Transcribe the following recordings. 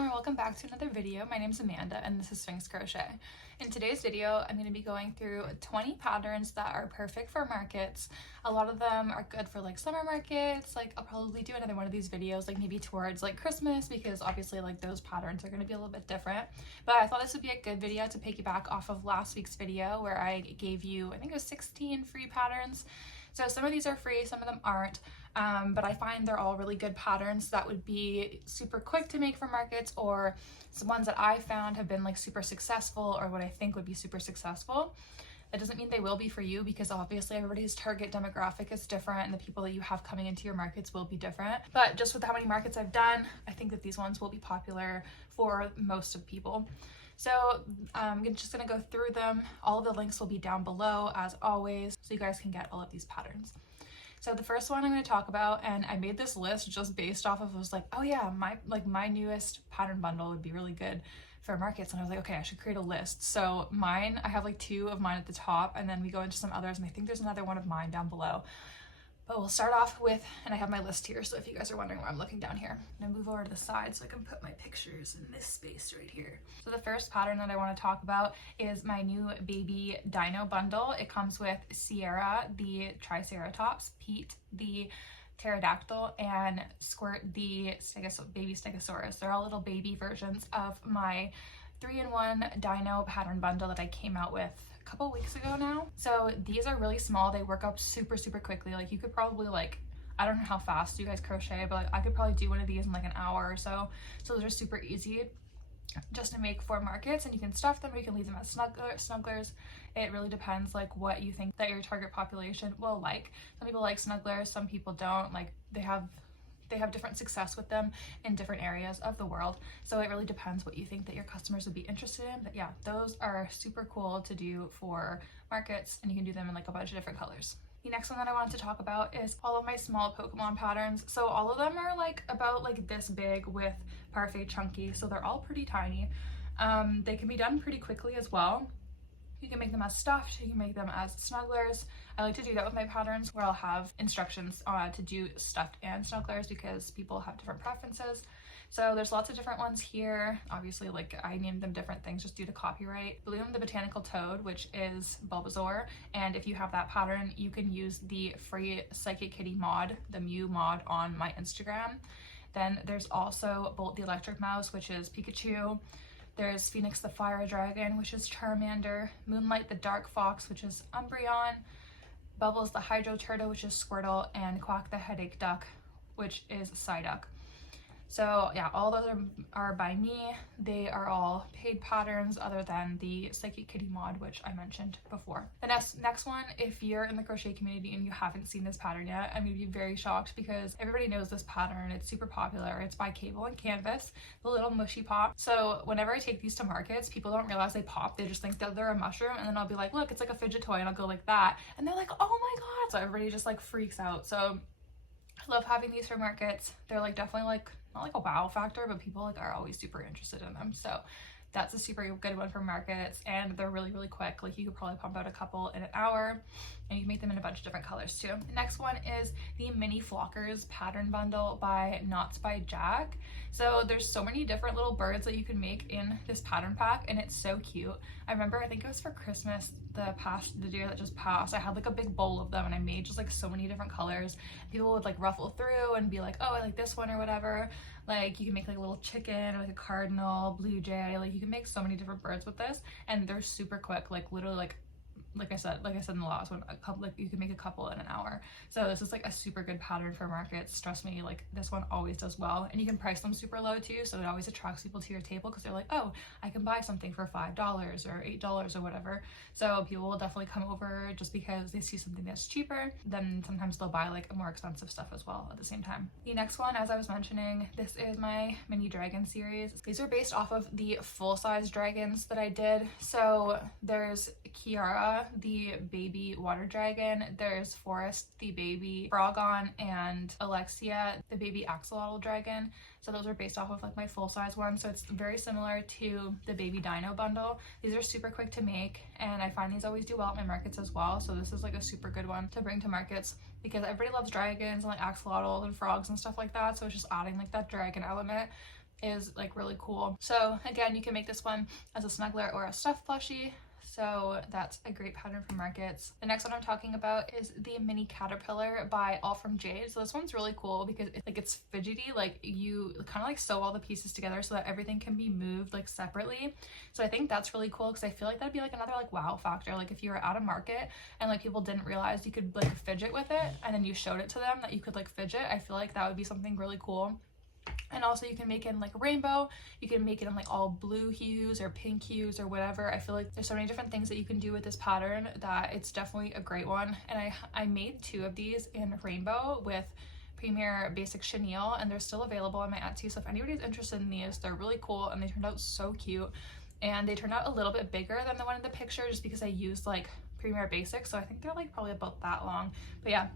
welcome or welcome back to another video. My name is Amanda and this is Sphynx Crochet. In today's video, I'm going to be going through 20 patterns that are perfect for markets. A lot of them are good for like summer markets. Like I'll probably do another one of these videos like maybe towards like Christmas, because obviously like those patterns are going to be a little bit different. But I thought this would be a good video to piggyback off of last week's video where I gave you, I think it was 16 free patterns. So some of these are free, some of them aren't, but I find they're all really good patterns that would be super quick to make for markets, or some ones that I found have been like super successful, or what I think would be super successful. That doesn't mean they will be for you, because obviously everybody's target demographic is different and the people that you have coming into your markets will be different. But just with how many markets I've done, I think that these ones will be popular for most of people. So I'm just gonna go through them. All of the links will be down below as always, so you guys can get all of these patterns. So the first one I'm going to talk about, and I made this list just based off of, was like, oh yeah, my newest pattern bundle would be really good for markets, and I was like, okay, I should create a list. So mine, I have like 2 of mine at the top, and then we go into some others, and I think there's another one of mine down below. But we'll start off with, and I have my list here, so if you guys are wondering where I'm looking down here, I'm gonna move over to the side so I can put my pictures in this space right here. So the first pattern that I want to talk about is my new baby dino bundle. It comes with Sierra, the Triceratops, Pete, the pterodactyl, and Squirt, the baby stegosaurus. They're all little baby versions of my 3-in-1 dino pattern bundle that I came out with couple weeks ago now. So these are really small. They work up super quickly. Like you could probably, like, I don't know how fast you guys crochet, but like I could probably do one of these in like an hour or so. So those are super easy just to make for markets, and you can stuff them or you can leave them as snugglers. It really depends like what you think that your target population will like. Some people like snugglers, some people don't. Like they have different success with them in different areas of the world. So it really depends what you think that your customers would be interested in. But yeah, those are super cool to do for markets, and you can do them in like a bunch of different colors. The next one that I wanted to talk about is all of my small Pokemon patterns. So all of them are like about like this big with parfait chunky. So they're all pretty tiny. They can be done pretty quickly as well. You can make them as stuffed, you can make them as snugglers. I like to do that with my patterns where I'll have instructions to do stuffed and snugglers, because people have different preferences. So there's lots of different ones here. Obviously, like I named them different things just due to copyright. Bloom the Botanical Toad, which is Bulbasaur. And if you have that pattern, you can use the free Psychic Kitty mod, the Mew mod, on my Instagram. Then there's also Bolt the Electric Mouse, which is Pikachu. There's Phoenix the Fire Dragon, which is Charmander. Moonlight the Dark Fox, which is Umbreon. Bubbles the Hydro Turtle, which is Squirtle. And Quack the Headache Duck, which is Psyduck. So yeah, all those are by me. They are all paid patterns other than the Psychic Kitty mod, which I mentioned before. The next one, if you're in the crochet community and you haven't seen this pattern yet, I'm gonna be very shocked because everybody knows this pattern. It's super popular. It's by Cable and Canvas, the little mushy pop. So whenever I take these to markets, people don't realize they pop. They just think that they're a mushroom, and then I'll be like, look, it's like a fidget toy, and I'll go like that. And they're like, oh my God. So everybody just like freaks out. So I love having these for markets. They're like definitely like, not like a wow factor, but people like are always super interested in them. So that's a super good one for markets, and they're really quick. Like you could probably pump out a couple in an hour, and you can make them in a bunch of different colors too. The next one is the Mini Flockers pattern bundle by Knots by Jack. So there's so many different little birds that you can make in this pattern pack, and it's so cute. I remember, I think it was for Christmas the year that just passed, I had like a big bowl of them, and I made just like so many different colors. People would like ruffle through and be like, oh, I like this one or whatever. Like you can make like a little chicken, or like a cardinal, blue jay. Like you can make so many different birds with this, and they're super quick. Like literally like I said in the last one, you can make a couple in an hour. So this is like a super good pattern for markets. Trust me, like this one always does well, and you can price them super low too, so it always attracts people to your table because they're like, oh, I can buy something for $5 or $8 or whatever. So people will definitely come over just because they see something that's cheaper. Then sometimes they'll buy like more expensive stuff as well at the same time. The next one, as I was mentioning, this is my mini dragon series. These are based off of the full-size dragons that I did. So there's Kiara, the baby water dragon. There's Forest, the baby frogon, and Alexia, the baby axolotl dragon. So those are based off of like my full-size one. So it's very similar to the baby dino bundle. These are super quick to make, and I find these always do well at my markets as well. So this is like a super good one to bring to markets because everybody loves dragons and like axolotls and frogs and stuff like that. So it's just adding like that dragon element is like really cool. So again, you can make this one as a snuggler or a stuffed plushie. So that's a great pattern for markets. The next one I'm talking about is the mini caterpillar by All From Jade. So this one's really cool because it's fidgety. Like you kind of like sew all the pieces together so that everything can be moved like separately. So I think that's really cool because I feel like that'd be like another like wow factor. Like if you were at a market and like people didn't realize you could like fidget with it, and then you showed it to them that you could like fidget, I feel like that would be something really cool. And also you can make it in like a rainbow, you can make it in like all blue hues or pink hues or whatever. I feel like there's so many different things that you can do with this pattern that it's definitely a great one. And I made 2 of these in rainbow with Premier Basic Chenille, and they're still available on my Etsy. So if anybody's interested in these, they're really cool and they turned out so cute. And they turned out a little bit bigger than the one in the picture just because I used like Premier Basic, so I think they're like probably about that long. But yeah,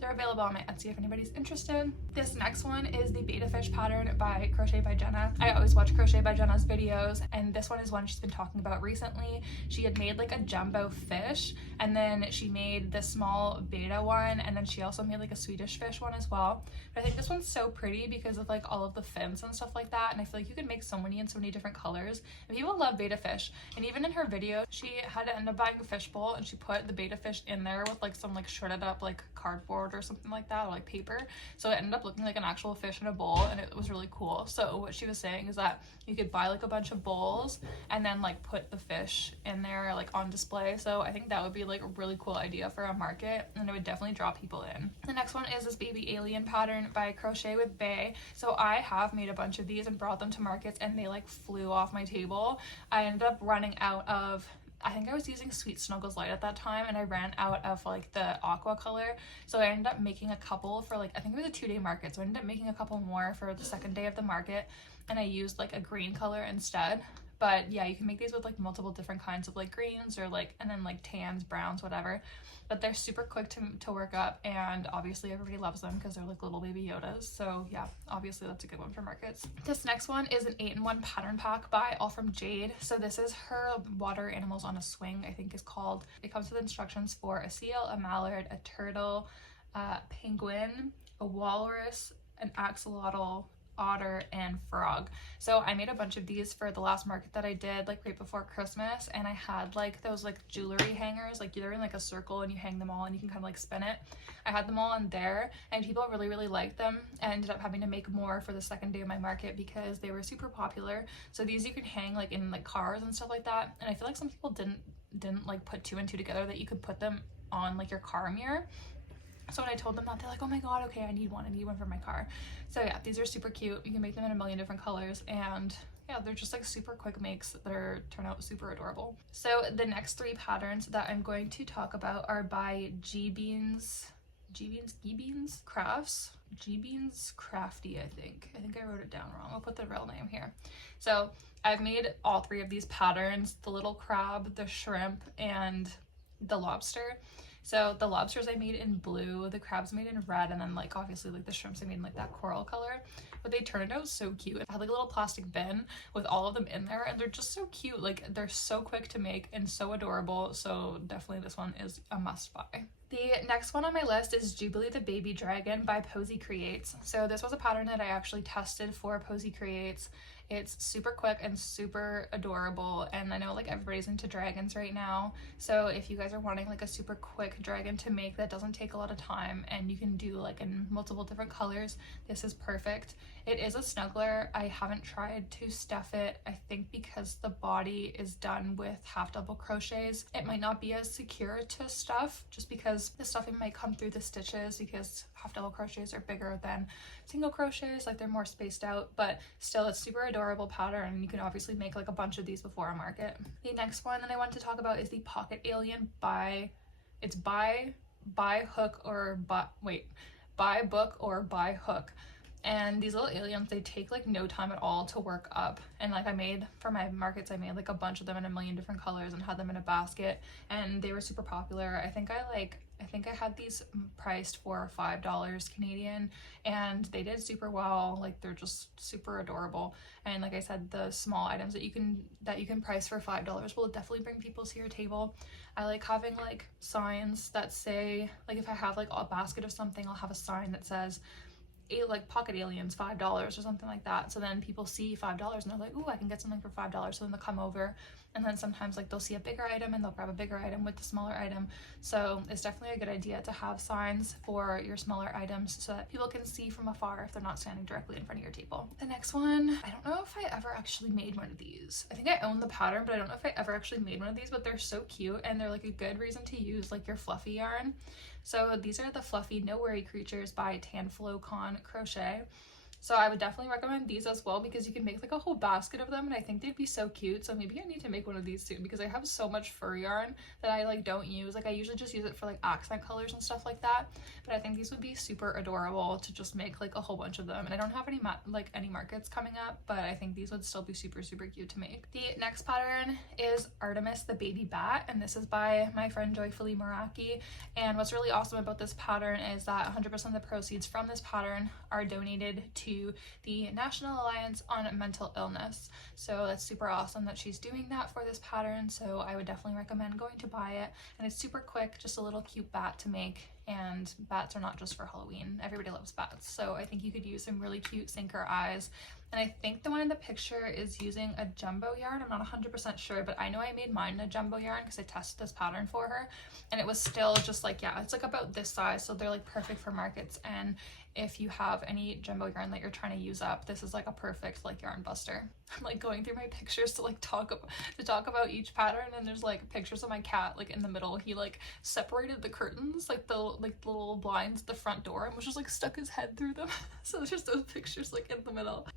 they're available on my Etsy if anybody's interested. This next one is the Beta Fish pattern by Crochet by Jenna. I always watch Crochet by Jenna's videos, and this one is one she's been talking about recently. She had made like a jumbo fish, and then she made this small beta one, and then she also made like a Swedish fish one as well. But I think this one's so pretty because of like all of the fins and stuff like that, and I feel like you could make so many in so many different colors. And people love beta fish, and even in her video, she had to end up buying a fishbowl, and she put the beta fish in there with like some like shredded up like cardboard or something like that, or like paper, so it ended up looking like an actual fish in a bowl, and it was really cool. So what she was saying is that you could buy like a bunch of bowls and then like put the fish in there like on display. So I think that would be like a really cool idea for a market, and it would definitely draw people in. The next one is this baby alien pattern by Crochet with Bay. So I have made a bunch of these and brought them to markets, and they like flew off my table. I ended up running out of, I think I was using Sweet Snuggles Light at that time, and I ran out of like the aqua color, so I ended up making a couple for like, I think it was a 2-day market, so I ended up making a couple more for the second day of the market, and I used like a green color instead. But yeah, you can make these with like multiple different kinds of like greens or like, and then like tans, browns, whatever. But they're super quick to work up, and obviously everybody loves them because they're like little baby Yodas. So yeah, obviously that's a good one for markets. This next one is an 8-in-1 pattern pack by All From Jade. So this is her water animals on a swing, I think is called. It comes with instructions for a seal, a mallard, a turtle, a penguin, a walrus, an axolotl, otter, and frog. So I made a bunch of these for the last market that I did like right before Christmas, and I had like those like jewelry hangers, like they're in like a circle and you hang them all and you can kind of like spin it. I had them all on there, and people really liked them. I ended up having to make more for the second day of my market because they were super popular. So these you can hang like in like cars and stuff like that, and I feel like some people didn't like put 2 and 2 together that you could put them on like your car mirror. So when I told them that, they're like, oh my god, okay, I need one for my car. So yeah, these are super cute. You can make them in a million different colors, and yeah, they're just like super quick makes that turn out super adorable. So the next 3 patterns that I'm going to talk about are by G-Beans Crafts? G-Beans Crafty, I think I wrote it down wrong. I'll put the real name here. So I've made all 3 of these patterns: the little crab, the shrimp, and the lobster. So the lobsters I made in blue, the crabs made in red, and then like obviously like the shrimps I made in like that coral color. But they turned out so cute. I had like a little plastic bin with all of them in there, and they're just so cute. Like they're so quick to make and so adorable. So definitely this one is a must buy. The next one on my list is Jubilee the Baby Dragon by Posy Creates. So this was a pattern that I actually tested for Posy Creates. It's super quick and super adorable, and I know like everybody's into dragons right now, so if you guys are wanting like a super quick dragon to make that doesn't take a lot of time and you can do like in multiple different colors, this is perfect. It is a snuggler. I haven't tried to stuff it, I think because the body is done with half double crochets. It might not be as secure to stuff just because the stuffing might come through the stitches, because half double crochets are bigger than single crochets, like they're more spaced out, but still it's super adorable pattern, and you can obviously make like a bunch of these before a market. The next one that I want to talk about is the Pocket Alien by Book or by Hook. And these little aliens, they take like no time at all to work up, and like I made for my markets, I made like a bunch of them in a million different colors and had them in a basket, and they were super popular. I think I had these priced for $5 Canadian, and they did super well. Like they're just super adorable, and like I said, the small items that you can price for $5 will definitely bring people to your table. I like having like signs that say, like if I have like a basket of something, I'll have a sign that says like Pocket Aliens $5 or something like that. So then people see $5 and they're like, ooh, I can get something for $5. So then they'll come over, and then sometimes like they'll see a bigger item and they'll grab a bigger item with the smaller item. So it's definitely a good idea to have signs for your smaller items so that people can see from afar if they're not standing directly in front of your table. The next one, I don't know if I ever actually made one of these. I think I own the pattern, but I don't know if I ever actually made one of these, but they're so cute and they're like a good reason to use like your fluffy yarn. So these are the Fluffy No Worry Creatures by Tanflocon Crochet. So I would definitely recommend these as well because you can make like a whole basket of them, and I think they'd be so cute. So maybe I need to make one of these soon because I have so much fur yarn that I like don't use. Like I usually just use it for like accent colors and stuff like that. But I think these would be super adorable to just make like a whole bunch of them. And I don't have any markets coming up, but I think these would still be super cute to make. The next pattern is Artemis the Baby Bat, and this is by my friend Joyfully Meraki. And what's really awesome about this pattern is that 100% of the proceeds from this pattern are donated to the National Alliance on Mental Illness. So that's super awesome that she's doing that for this pattern. So I would definitely recommend going to buy it. And it's super quick, just a little cute bat to make. And bats are not just for Halloween. Everybody loves bats. So I think you could use some really cute sinker eyes. And I think the one in the picture is using a jumbo yarn. I'm not 100% sure, but I know I made mine in a jumbo yarn because I tested this pattern for her. And it was still just like, yeah, it's like about this size. So they're like perfect for markets. And if you have any jumbo yarn that you're trying to use up, this is like a perfect like yarn buster. I'm like going through my pictures to like talk about each pattern, and there's like pictures of my cat like in the middle. He like separated the curtains, like the little blinds at the front door, and was just like stuck his head through them. So there's just those pictures like in the middle.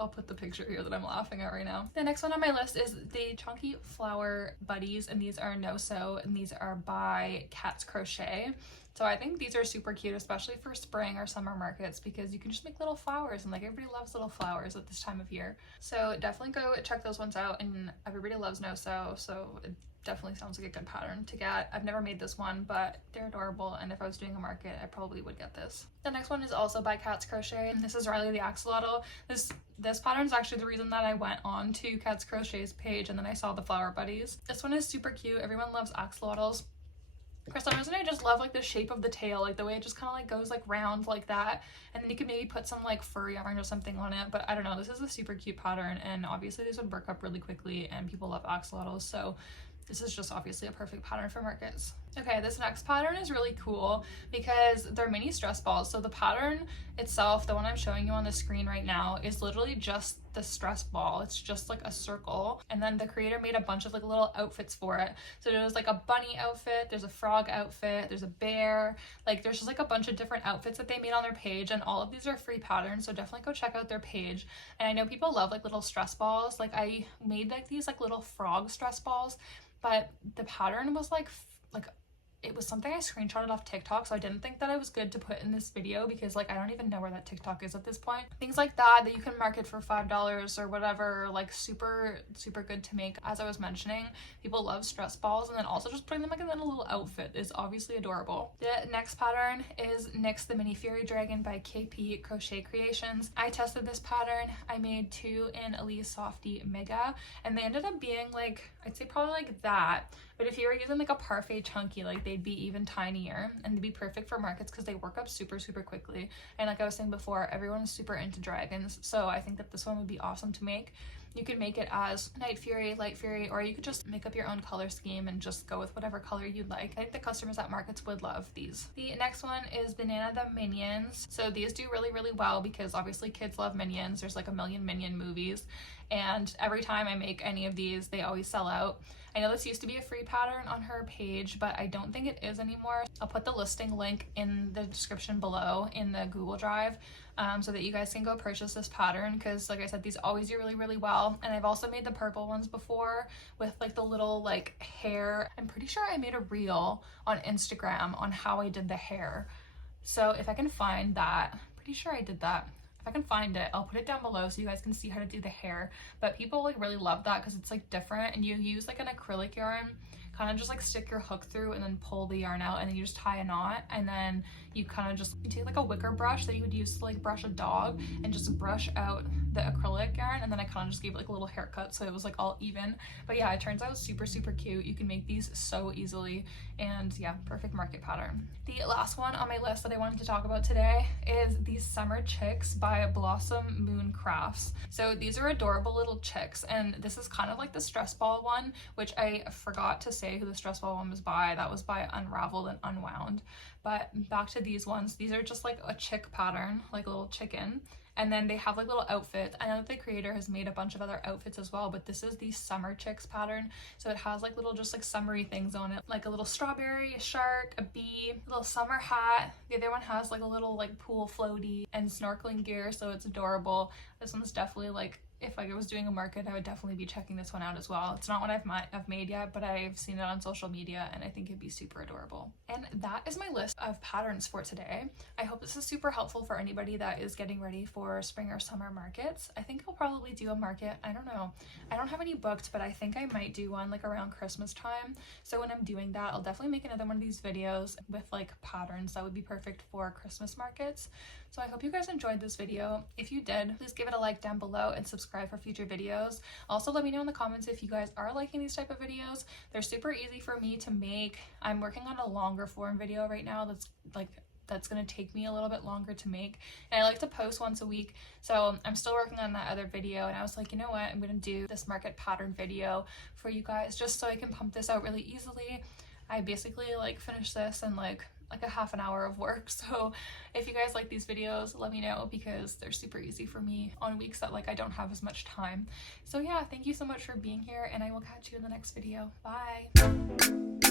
I'll put the picture here that I'm laughing at right now. The next one on my list is the Chunky Flower Buddies, and these are no-sew, and these are by Cat's Crochet. So I think these are super cute, especially for spring or summer markets, because you can just make little flowers, and like everybody loves little flowers at this time of year. So definitely go check those ones out, and everybody loves no-sew, so it definitely sounds like a good pattern to get. I've never made this one, but they're adorable, and if I was doing a market, I probably would get this. The next one is also by Cat's Crochet, and this is Riley the Axolotl. This pattern is actually the reason that I went on to Cat's Crochet's page, and then I saw the flower buddies. This one is super cute. Everyone loves axolotls. For some reason, I just love like the shape of the tail, like the way it just kind of like goes like round like that, and then you could maybe put some like fur yarn or something on it. But I don't know, this is a super cute pattern, and obviously these would work up really quickly, and people love axolotls, so this is just obviously a perfect pattern for markets. Okay, this next pattern is really cool because they're mini stress balls. So the pattern itself, the one I'm showing you on the screen right now, is literally just the stress ball. It's just like a circle, and then the creator made a bunch of like little outfits for it. So there's like a bunny outfit, there's a frog outfit, there's a bear, like there's just like a bunch of different outfits that they made on their page, and all of these are free patterns, so definitely go check out their page. And I know people love like little stress balls. Like I made like these like little frog stress balls, but the pattern was like it was something I screenshotted off TikTok, so I didn't think that it was good to put in this video because like I don't even know where that TikTok is at this point. Things like that you can market for $5 or whatever, like super good to make. As I was mentioning, people love stress balls, and then also just putting them like in a little outfit is obviously adorable. The next pattern is Nyx the Mini Fairy Dragon by KP Crochet Creations. I tested this pattern. I made 2 in Elise Softy Mega, and they ended up being like, I'd say probably like that. But if you were using like a parfait chunky, like they'd be even tinier, and they'd be perfect for markets because they work up super quickly. And like I was saying before, everyone is super into dragons, so I think that this one would be awesome to make. You could make it as Night Fury, Light Fury, or you could just make up your own color scheme and just go with whatever color you'd like. I think the customers at markets would love these. The next one is Banana the Minions. So these do really well because obviously kids love Minions. There's like a million Minion movies, and every time I make any of these, they always sell out. I know this used to be a free pattern on her page, but I don't think it is anymore. I'll put the listing link in the description below in the Google Drive so that you guys can go purchase this pattern, because like I said, these always do really well. And I've also made the purple ones before with like the little like hair. I'm pretty sure I made a reel on Instagram on how I did the hair. So if I can find that, I'm pretty sure I did that. If I can find it, I'll put it down below so you guys can see how to do the hair. But people like really love that because it's like different, and you use like an acrylic yarn, kind of just like stick your hook through and then pull the yarn out, and then you just tie a knot, and then you take like a wicker brush that you would use to like brush a dog and just brush out the acrylic yarn, and then I kind of just gave it like a little haircut so it was like all even. But yeah, it turns out super cute. You can make these so easily, and yeah, perfect market pattern. The last one on my list that I wanted to talk about today is these summer chicks by Blossom Moon Crafts. So these are adorable little chicks, and this is kind of like the stress ball one, which I forgot to say who the stress ball one was by. That was by Unraveled and Unwound. But back to these ones, these are just like a chick pattern, like a little chicken. And then they have like little outfits. I know that the creator has made a bunch of other outfits as well, but this is the Summer Chicks pattern. So it has like little just like summery things on it, like a little strawberry, a shark, a bee, a little summer hat. The other one has like a little like pool floaty and snorkeling gear, so it's adorable. This one's definitely like, if I was doing a market, I would definitely be checking this one out as well. It's not one I've made yet, but I've seen it on social media and I think it'd be super adorable. And that is my list of patterns for today. I hope this is super helpful for anybody that is getting ready for spring or summer markets. I think I'll probably do a market. I don't know. I don't have any booked, but I think I might do one like around Christmas time. So when I'm doing that, I'll definitely make another one of these videos with like patterns that would be perfect for Christmas markets. So I hope you guys enjoyed this video. If you did, please give it a like down below and subscribe for future videos. Also, let me know in the comments if you guys are liking these type of videos. They're super easy for me to make. I'm working on a longer form video right now that's going to take me a little bit longer to make, and I like to post once a week, so I'm still working on that other video, and I was like, you know what, I'm going to do this market pattern video for you guys just so I can pump this out really easily. I basically like finished this in like a half an hour of work, so if you guys like these videos, let me know, because they're super easy for me on weeks that like I don't have as much time. So yeah, thank you so much for being here, and I will catch you in the next video. Bye.